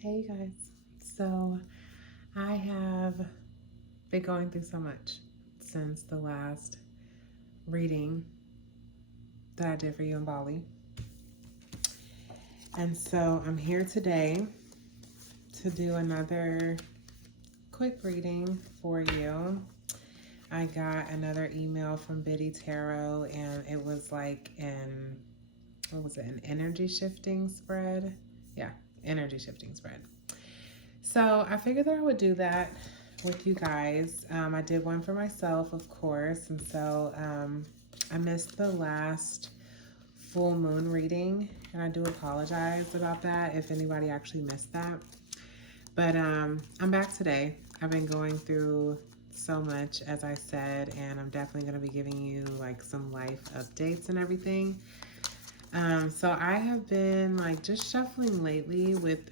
Hey guys, so I have been going through so much since the last reading that I did for you in Bali. And so I'm here today to do another quick reading for you. I got another email from Biddy Tarot and it was like an energy shifting spread? Yeah, energy shifting spread. So I figured that I would do that with you guys. I did one for myself, of course, and so I missed the last full moon reading, and I do apologize about that if anybody actually missed that. But I'm back today. I've been going through so much, as I said, and I'm definitely going to be giving you like some life updates and everything. So I have been like just shuffling lately with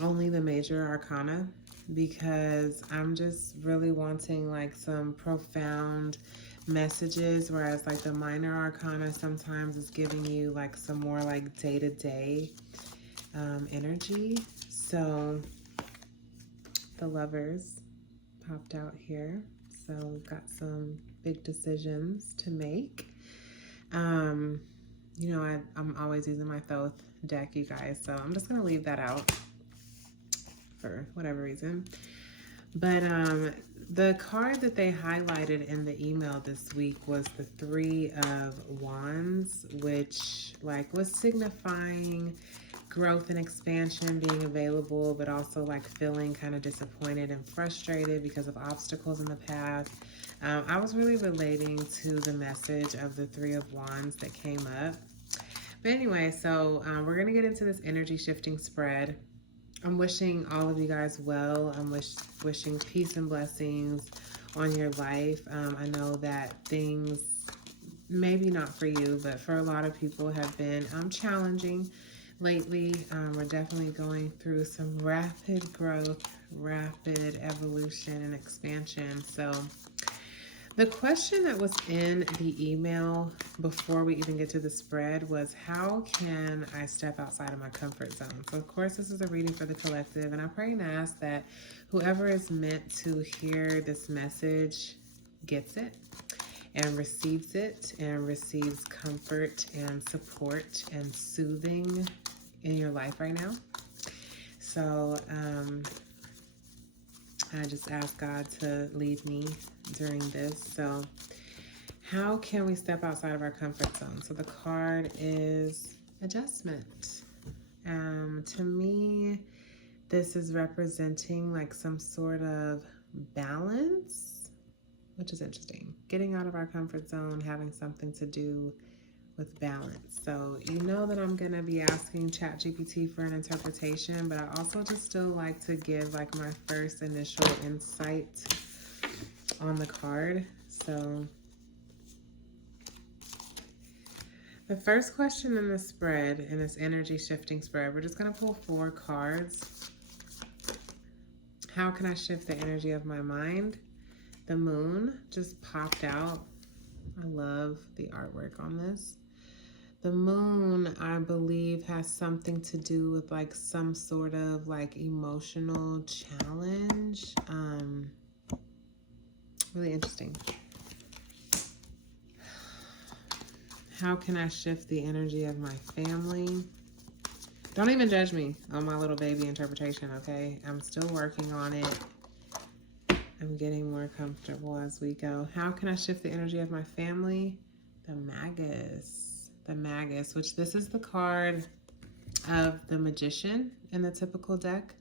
only the Major Arcana because I'm just really wanting like some profound messages, whereas like the Minor Arcana sometimes is giving you like some more like day-to-day energy. So the Lovers popped out here. So we've got some big decisions to make. You know, I'm always using my Thoth deck, you guys, so I'm just going to leave that out for whatever reason. But the card that they highlighted in the email this week was the Three of Wands, which like was signifying growth and expansion being available, but also like feeling kind of disappointed and frustrated because of obstacles in the past. I was really relating to the message of the Three of Wands that came up. But anyway, so we're going to get into this energy shifting spread. I'm wishing all of you guys well. I'm wishing peace and blessings on your life. I know that things, maybe not for you, but for a lot of people have been challenging lately. We're definitely going through some rapid growth, rapid evolution and expansion. So the question that was in the email before we even get to the spread was, how can I step outside of my comfort zone? So of course this is a reading for the collective, and I pray and ask that whoever is meant to hear this message gets it and receives it and receives comfort and support and soothing in your life right now. So I just ask God to lead me during this. So how can we step outside of our comfort zone? So the card is adjustment. To me, this is representing like some sort of balance, which is interesting. Getting out of our comfort zone, having something to do with balance. So you know that I'm going to be asking ChatGPT for an interpretation, but I also just still like to give like my first initial insight on the card. So the first question in the spread, in this energy shifting spread, we're just going to pull 4 cards. How can I shift the energy of my mind? The moon just popped out. I love the artwork on this. The moon, I believe, has something to do with like some sort of like emotional challenge. Really interesting. How can I shift the energy of my family? Don't even judge me on my little baby interpretation, okay? I'm still working on it. I'm getting more comfortable as we go. How can I shift the energy of my family? The Magus. The Magus, which this is the card of the Magician in the typical deck.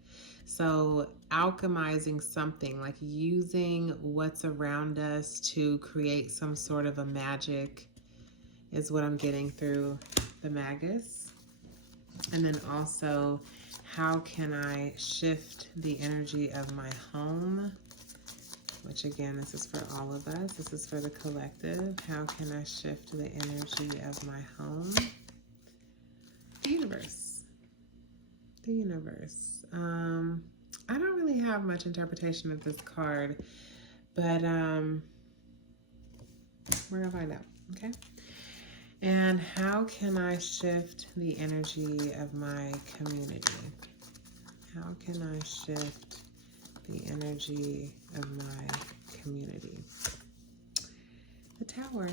So alchemizing something, like using what's around us to create some sort of a magic is what I'm getting through the Magus. And then also, how can I shift the energy of my home? Which again, this is for all of us. This is for the collective. How can I shift the energy of my home? The universe. The universe. I don't really have much interpretation of this card, but we're gonna find out, okay? And how can I shift the energy of my community? How can I shift the energy of my community? The Tower.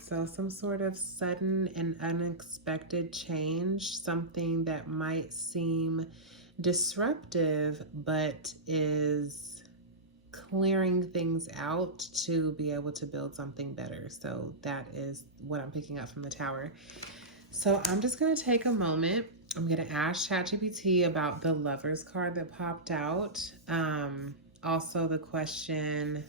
So some sort of sudden and unexpected change, something that might seem disruptive, but is clearing things out to be able to build something better. So that is what I'm picking up from the Tower. So I'm just going to take a moment. I'm going to ask ChatGPT about the Lovers card that popped out. Also the question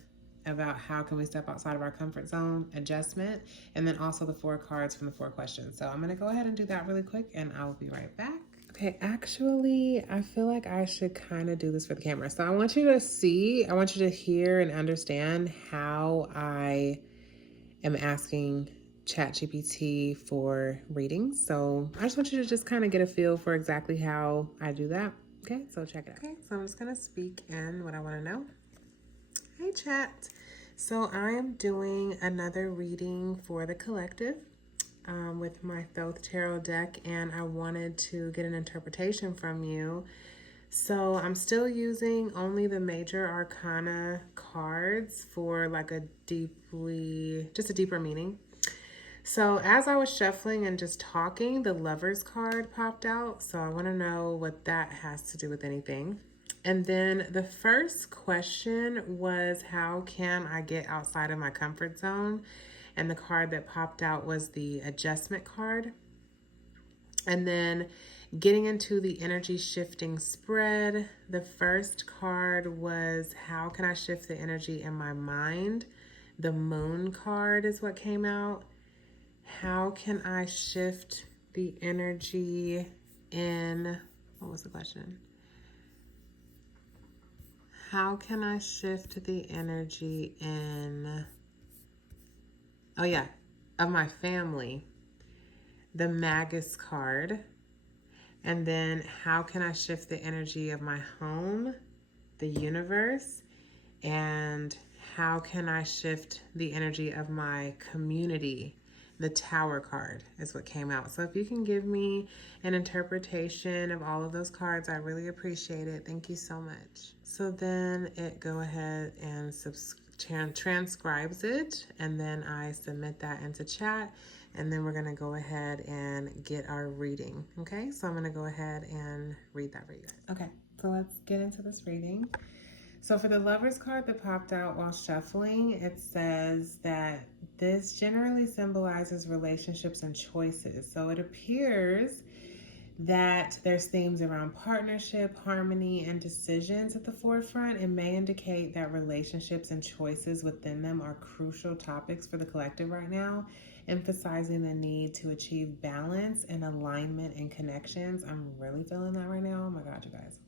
about how can we step outside of our comfort zone, adjustment, and then also the 4 cards from the 4 questions. So I'm going to go ahead and do that really quick, and I'll be right back. Okay, actually, I feel like I should kind of do this for the camera. So I want you to hear and understand how I am asking ChatGPT for readings. So I just want you to just kind of get a feel for exactly how I do that. Okay, so check it out. Okay, so I'm just going to speak in what I want to know. Hey, Chat. So I am doing another reading for the collective with my Thoth Tarot deck, and I wanted to get an interpretation from you. So I'm still using only the Major Arcana cards for like just a deeper meaning. So as I was shuffling and just talking, the Lovers card popped out. So I want to know what that has to do with anything. And then the first question was, how can I get outside of my comfort zone? And the card that popped out was the Adjustment card. And then getting into the energy shifting spread, the first card was, how can I shift the energy in my mind? The Moon card is what came out. How can I shift the energy in, what was the question? How can I shift the energy in, of my family? The Magus card. And then how can I shift the energy of my home? The Universe. And how can I shift the energy of my community? The Tower card is what came out. So if you can give me an interpretation of all of those cards, I really appreciate it. Thank you so much. So then it go ahead and transcribes it, and then I submit that into chat, and then we're going to go ahead and get our reading. Okay, so I'm going to go ahead and read that for you guys. Okay, so let's get into this reading. So for the Lovers card that popped out while shuffling, it says that this generally symbolizes relationships and choices. So it appears that there's themes around partnership, harmony, and decisions at the forefront. It may indicate that relationships and choices within them are crucial topics for the collective right now, emphasizing the need to achieve balance and alignment in connections. I'm really feeling that right now. Oh my God, you guys.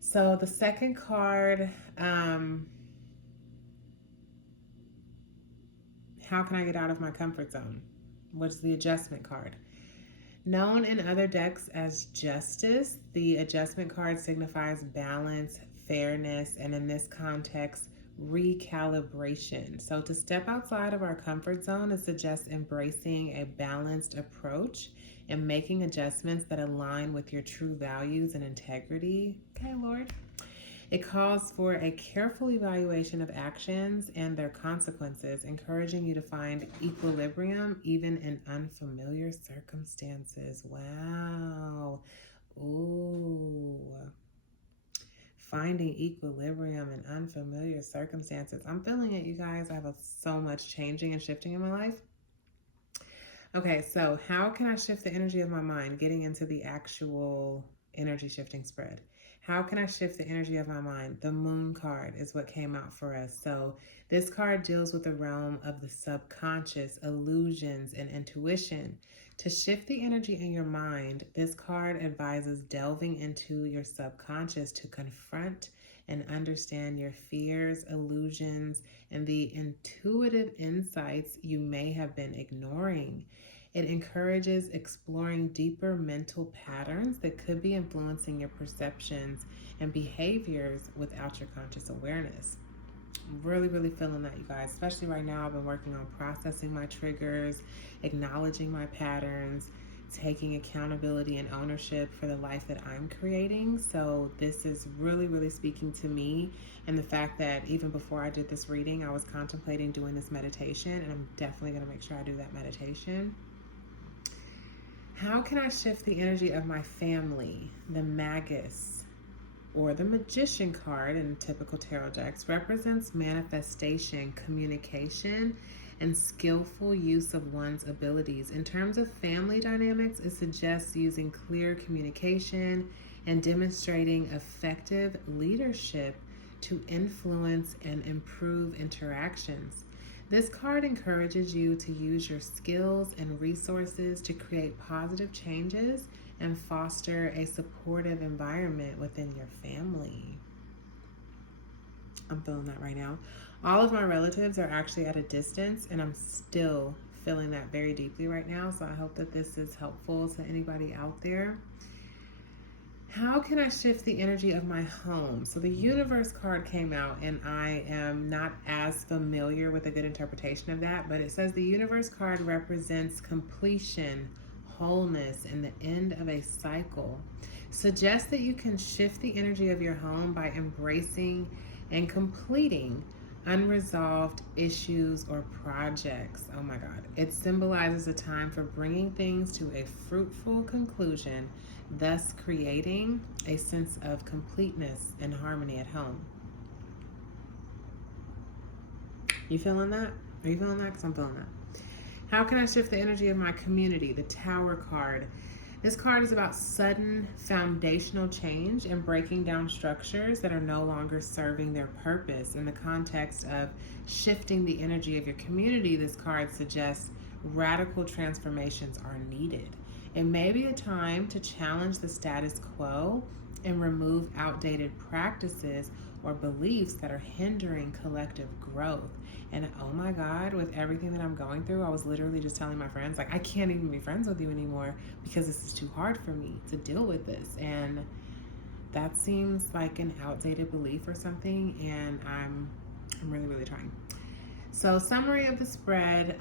So the second card, how can I get out of my comfort zone? What's the Adjustment card? Known in other decks as Justice, the Adjustment card signifies balance, fairness, and in this context, recalibration. So to step outside of our comfort zone, it suggests embracing a balanced approach and making adjustments that align with your true values and integrity. Okay, Lord. It calls for a careful evaluation of actions and their consequences, encouraging you to find equilibrium even in unfamiliar circumstances. Wow. Ooh. Finding equilibrium in unfamiliar circumstances. I'm feeling it, you guys. I have so much changing and shifting in my life. Okay, so how can I shift the energy of my mind? Getting into the actual energy shifting spread. How can I shift the energy of my mind? The Moon card is what came out for us. So this card deals with the realm of the subconscious, illusions, and intuition. To shift the energy in your mind, this card advises delving into your subconscious to confront and understand your fears, illusions, and the intuitive insights you may have been ignoring. It encourages exploring deeper mental patterns that could be influencing your perceptions and behaviors without your conscious awareness. I'm really, really feeling that, you guys. Especially right now, I've been working on processing my triggers, acknowledging my patterns, taking accountability and ownership for the life that I'm creating. So this is really, really speaking to me, and the fact that even before I did this reading, I was contemplating doing this meditation, and I'm definitely going to make sure I do that meditation. How can I shift the energy of my family? The Magus, or the Magician card in typical tarot decks, represents manifestation, communication, and skillful use of one's abilities. In terms of family dynamics, it suggests using clear communication and demonstrating effective leadership to influence and improve interactions. This card encourages you to use your skills and resources to create positive changes and foster a supportive environment within your family. I'm feeling that right now. All of my relatives are actually at a distance, and I'm still feeling that very deeply right now. So I hope that this is helpful to anybody out there. How can I shift the energy of my home? So the Universe card came out, and I am not as familiar with a good interpretation of that, but it says the Universe card represents completion, wholeness, and the end of a cycle. Suggests that you can shift the energy of your home by embracing and completing unresolved issues or projects. Oh my God. It symbolizes a time for bringing things to a fruitful conclusion, thus creating a sense of completeness and harmony at home. You feeling that? Are you feeling that? Because I'm feeling that. How can I shift the energy of my community? The Tower card. This card is about sudden foundational change and breaking down structures that are no longer serving their purpose. In the context of shifting the energy of your community, this card suggests radical transformations are needed. It may be a time to challenge the status quo and remove outdated practices or beliefs that are hindering collective growth. And oh my God, with everything that I'm going through, I was literally just telling my friends, like, I can't even be friends with you anymore because this is too hard for me to deal with this. And that seems like an outdated belief or something, and I'm really, really trying. So summary of the spread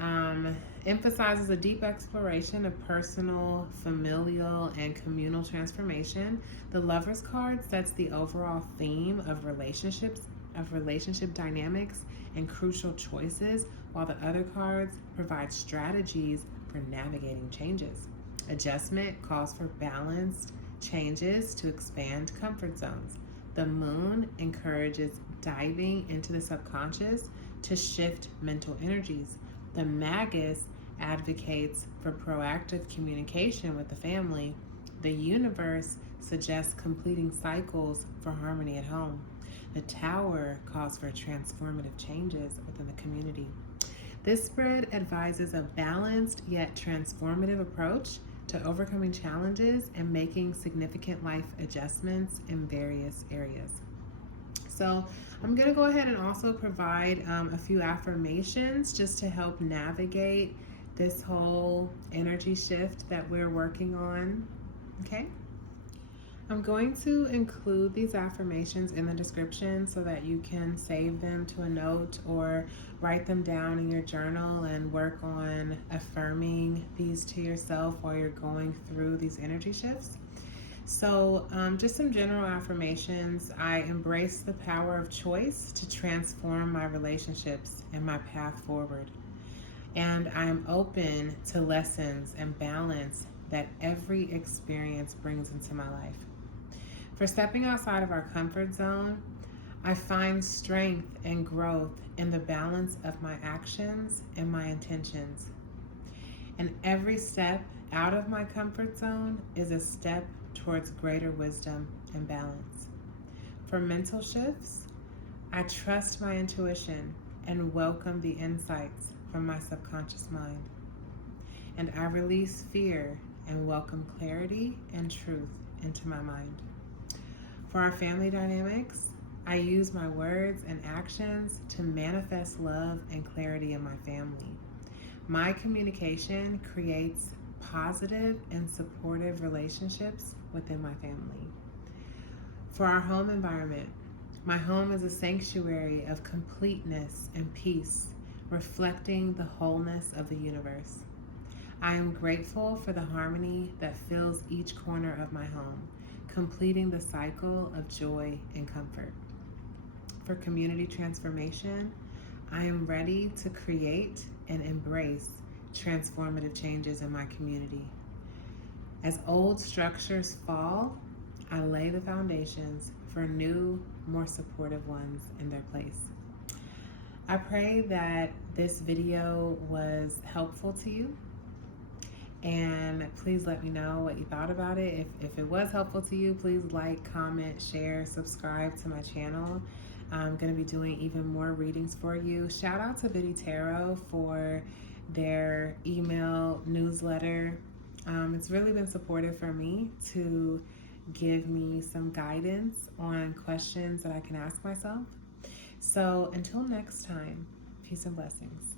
emphasizes a deep exploration of personal, familial, and communal transformation. The Lover's card sets the overall theme of relationships, of relationship dynamics and crucial choices, while the other cards provide strategies for navigating changes. Adjustment calls for balanced changes to expand comfort zones. The Moon encourages diving into the subconscious to shift mental energies. The Magus advocates for proactive communication with the family. The Universe suggests completing cycles for harmony at home. The Tower calls for transformative changes within the community. This spread advises a balanced yet transformative approach to overcoming challenges and making significant life adjustments in various areas. So I'm going to go ahead and also provide a few affirmations just to help navigate this whole energy shift that we're working on. Okay? I'm going to include these affirmations in the description so that you can save them to a note or write them down in your journal and work on affirming these to yourself while you're going through these energy shifts. So just some general affirmations. I embrace the power of choice to transform my relationships and my path forward. And I am open to lessons and balance that every experience brings into my life. For stepping outside of our comfort zone, I find strength and growth in the balance of my actions and my intentions. And every step out of my comfort zone is a step towards greater wisdom and balance. For mental shifts, I trust my intuition and welcome the insights from my subconscious mind. And I release fear and welcome clarity and truth into my mind. For our family dynamics, I use my words and actions to manifest love and clarity in my family. My communication creates positive and supportive relationships within my family. For our home environment, my home is a sanctuary of completeness and peace, reflecting the wholeness of the universe. I am grateful for the harmony that fills each corner of my home, completing the cycle of joy and comfort. For community transformation, I am ready to create and embrace transformative changes in my community. As old structures fall, I lay the foundations for new, more supportive ones in their place. I pray that this video was helpful to you, and please let me know what you thought about it. If it was helpful to you, please like, comment, share, subscribe to my channel. I'm going to be doing even more readings for you. Shout out to Biddy Tarot for their email newsletter. It's really been supportive for me to give me some guidance on questions that I can ask myself. So until next time, peace and blessings.